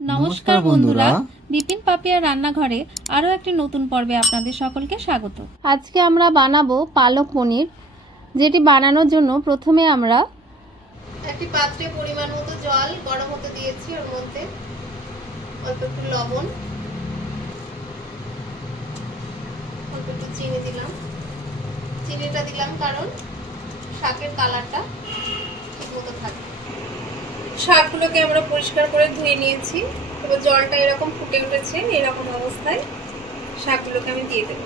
নমস্কার বন্ধুরা, বিপিন পাপিয়া রান্নাঘরে আরো একটি নতুন পর্বে আপনাদের সকলকে স্বাগত। আজকে আমরা বানাবো পালক পনির, যেটি বানানোর জন্য প্রথমে আমরা একটি পাত্রে পরিমাণ মতো জল গরম হতে দিয়েছি। ওর মধ্যে অল্প একটু লবণ, অল্প একটু চিনি দিলাম। চিনিটা দিলাম কারণ শাকের কালারটা ঠিক মতো থাকে। শাকগুলোকে আমরা পরিষ্কার করে ধুয়ে নিয়েছি। এবার জলটা এরকম ফুটে উঠেছে, এরকম অবস্থায় শাকগুলোকে আমি দিয়ে দেব।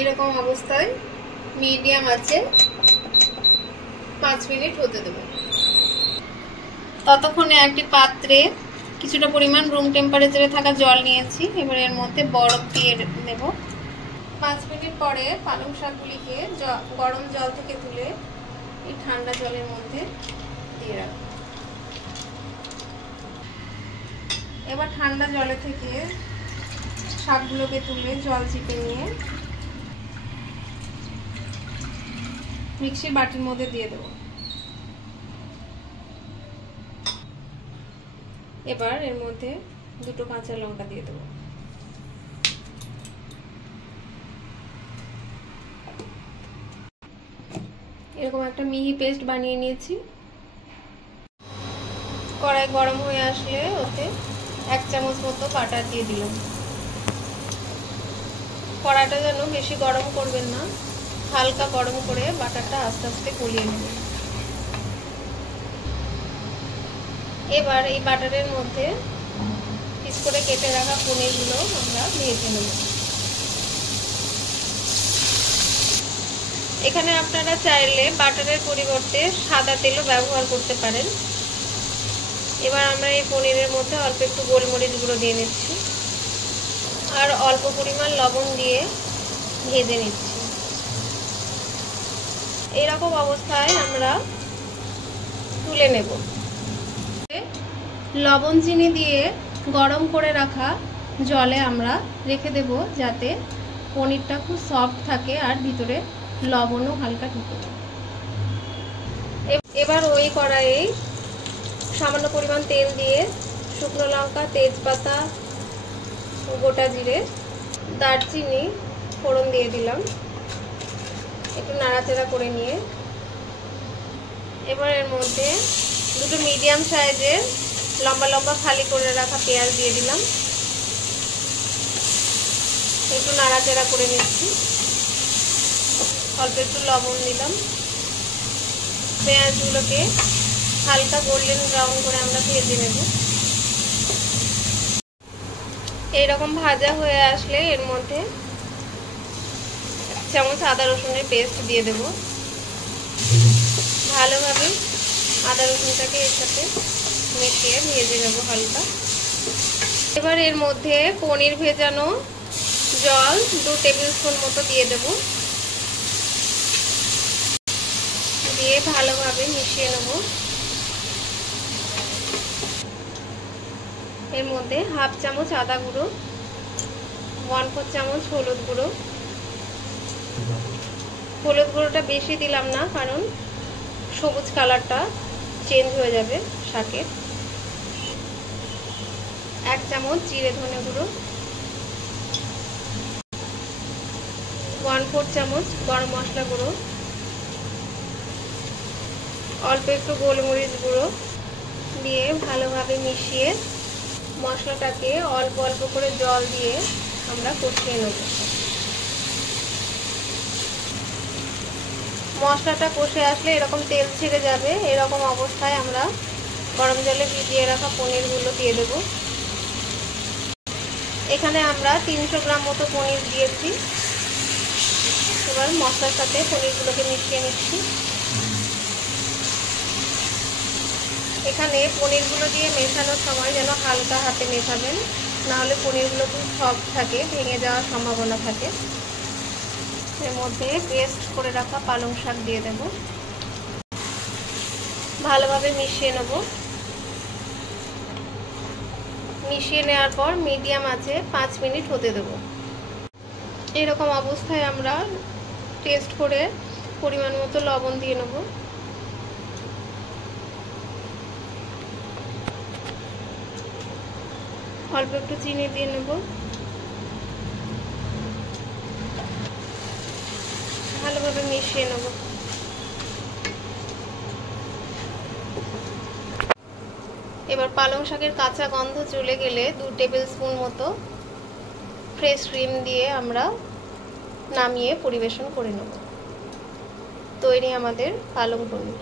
এরকম অবস্থায় মিডিয়াম আছে 5 মিনিট হতে দেব। ততক্ষণে একটি পাত্রে কিছুটা পরিমাণ রুম টেম্পারেচারে থাকা জল নিয়েছি। এবার এর মধ্যে বরফ দিয়ে দেব। 5 মিনিট পরে পালং শাকগুলিকে গরম জল থেকে তুলে এই ঠান্ডা জলের মধ্যে দিয়ে রাখব। এবার ঠান্ডা জলে থেকে শাকগুলোকে তুলে জল চিপে নিয়ে মিক্সির বাটির মধ্যে দিয়ে দেব। এবার এর মধ্যে 2 কাঁচা লঙ্কা দিয়ে দেব। এরকম একটা মিহি পেস্ট বানিয়ে নিয়েছি। কড়াই গরম হয়ে আসলে ওতে 1 চামচ মতো বাটার দিয়ে দিলাম। কড়াইটা যেন বেশি গরম করবেন না, হালকা গরম করে বাটারটা আস্তে আস্তে গলিয়ে নেবেন। এবার এই বাটারের মধ্যে পিস করে কেটে রাখা পনিরগুলো আমরা ভেজে নেব। এখানে আপনারা চাইলে বাটারের পরিবর্তে সাদা তেলও ব্যবহার করতে পারেন। এবার আমরা এই পনিরের মধ্যে অল্প একটু গোলমরিচ গুঁড়ো দিয়ে নিচ্ছি আর অল্প পরিমাণ লবণ দিয়ে ভেজে নিচ্ছি। এইরকম অবস্থায় আমরা তুলে নেব। লবণ চিনি দিয়ে গরম করে রাখা জলে আমরা রেখে দেব, যাতে পনিরটা খুব সফট থাকে আর ভিতরে লবণও হালকা ঢুকে। এবার ওই কড়াইয়ে সামান্য পরিমাণ তেল দিয়ে শুকনো লঙ্কা, তেজপাতা, গোটা জিরে, দারচিনি ফোড়ন দিয়ে দিলাম। একটু নাড়াচাড়া করে নিয়ে এবার এর মধ্যে 2 মিডিয়াম সাইজের লম্বা লম্বা ফালি করে রাখা পেঁয়াজ দিয়ে দিলাম। একটু নাড়াচাড়া করে নিচ্ছি। অল্প একটু লবণ দিলাম। পেঁয়াজগুলোকে হালকা গোল্ডেন ব্রাউন করে আমরা ভেজে নেব। এইরকম ভাজা হয়ে আসলে এর মধ্যে 1 চামচ আদা রসুনের পেস্ট দিয়ে দেব। ভালোভাবে আদা রসুনটাকে এর সাথে মিশিয়ে ভেজে নেব হালকা। এবার এর মধ্যে পনির ভেজানো জল 2 টেবিল স্পুন মতো দিয়ে দেব। দিয়ে ভালোভাবে মিশিয়ে নেব। এর মধ্যে 1/2 চামচ আদা গুঁড়ো, 1/4 চামচ হলুদ গুঁড়ো। হলুদ গুঁড়োটা বেশি দিলাম না, কারণ সবুজ কালারটা চেঞ্জ হয়ে যাবে শাকের। 1 চামচ জিরে ধনে গুঁড়ো, 1/4 চামচ গরম মশলা গুঁড়ো, অল্প একটু গোলমরিচ গুঁড়ো দিয়ে ভালোভাবে মিশিয়ে মশলাটাকে অল্প অল্প করে জল দিয়ে আমরা কষিয়ে নেব। মশলাটা কষে আসলে এরকম তেল ছেড়ে যাবে। এরকম অবস্থায় আমরা গরম জলে ভিজিয়ে রাখা পনিরগুলো দিয়ে দেব। এখানে আমরা 300 গ্রাম মতো পনির দিয়েছি। এবার মশলার সাথে পনিরগুলোকে মিশিয়ে নিচ্ছি। এখানে পনিরগুলো দিয়ে মেশানোর সময় যেন হালকা হাতে মেশাবেন, নাহলে পনিরগুলো খুব সফট থাকে, ভেঙে যাওয়ার সম্ভাবনা থাকে। এর মধ্যে পেস্ট করে রাখা পালং শাক দিয়ে দেব। ভালোভাবে মিশিয়ে নেব। মিশিয়ে নেওয়ার পর মিডিয়াম আঁচে 5 মিনিট হতে দেব। এরকম অবস্থায় আমরা টেস্ট করে পরিমাণ মতো লবণ দিয়ে নেব। অল্প একটু চিনি দিয়ে নেব। ভালোভাবে মিশিয়ে নেব। এবার পালং শাকের কাঁচা গন্ধ চলে গেলে 2 টেবিল স্পুন মতো ফ্রেশ ক্রিম দিয়ে আমরা নামিয়ে পরিবেশন করে নেব। তৈরি আমাদের পালং পনির।